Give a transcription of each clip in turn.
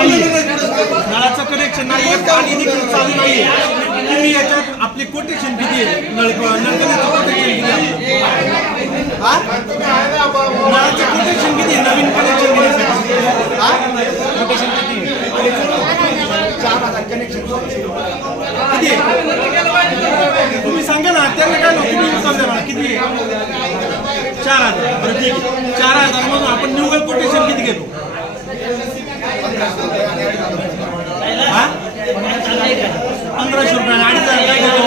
Connection नळाचं connection नाही पाणी निघून चालू नाहीये. तुम्ही याच्यात आपली कोटेशन किती आहे? नळ नळकण्याचं कोटेशन किती आहे? नळाचं कोटेशन किती आहे? नवीन कनेक्शन घेण्यासाठी. कोटेशन किती चार हजार कनेक्शन किती आहे? तुम्ही सांगा ना त्यांना काय नको तुम्ही उत्तर मला किती आहे? चार हजार. बरं ठीक आहे. चार हजार मधून आपण निव्वळ कोटेशन किती घेतो हा पंधराशे रुपये आणि अडीच हजार काय घेतो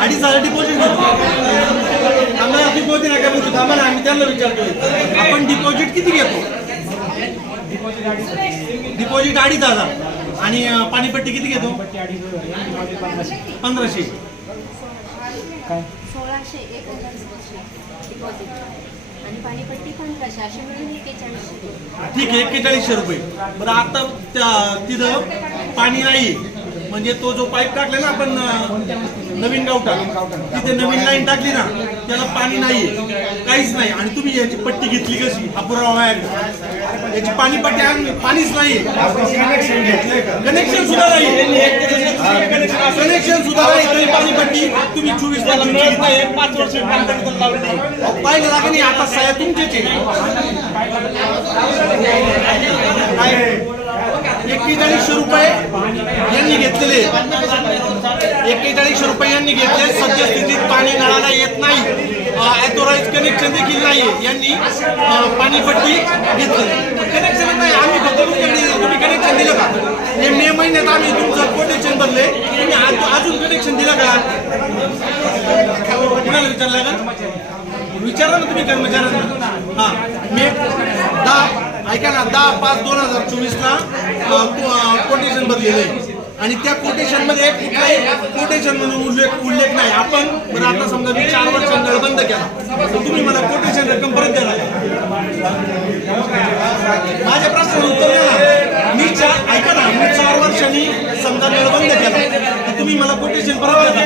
अडीच हजार डिपॉझिट घेतो आम्हाला बोलू थांबा आम्ही त्यांना विचारतो आपण डिपॉझिट किती घेतो? डिपॉझिट अडीच हजार. आणि पाणीपट्टी किती घेतो? पंधराशे. सोळाशे एक ठीक आहे एक्केचाळीसशे रुपये. बरं आता त्या तिथं पाणी नाही म्हणजे तो जो पाईप टाकला ना आपण नवीन गावठा तिथे नवीन लाईन टाकली ना त्याला पाणी नाहीये काहीच नाही. आणि तुम्ही याची पट्टी घेतली कशी? हा पुरावा आहे याची पाणी पट्टी पाणीच नाही कनेक्शन सुद्धा नाही कनेक्शन सुद्धा नाही तरी पाणी पट्टी. तुम्ही चोवीस पाच वर्ष पाहिलं लागेल नाही आता साहेब तुमच्याच आहे. एक्केचाळीसशे रुपये यांनी घेतलेले. एक्केचाळीसशे रुपये यांनी घेतले. सद्यस्थितीत पाणी नळाला येत नाही. ॲथोराईज कनेक्शन देखील नाही यांनी पाणीपट्टी घेतली. कनेक्शन नाही. आम्ही फक्त तुम्ही कनेक्शन दिलं का? हे मे महिन्यात आम्ही तुमचं कोटेशन भरले. तुम्ही अजून कनेक्शन दिलं का? कुणाला विचारलं का विचारा ना तुम्ही कर्मचाऱ्यांना? हा. मे दहा ऐका ना दहा पाच दोन हजार चोवीसला कोटेशन भरलेलं आहे आणि त्या कोटेशनमध्ये कुठलाही कोटेशन म्हणून उल्लेख उल्लेख नाही. आपण बरं आता समजा मी चार वर्ष बंद केला. तर तुम्ही मला कोटेशन रक्कम परत द्याला माझ्या प्रश्नाला उत्तर द्या मी चार ऐका ना मी चार वर्षांनी समजा नळ बंद केला. तर तुम्ही मला कोटेशन परत द्या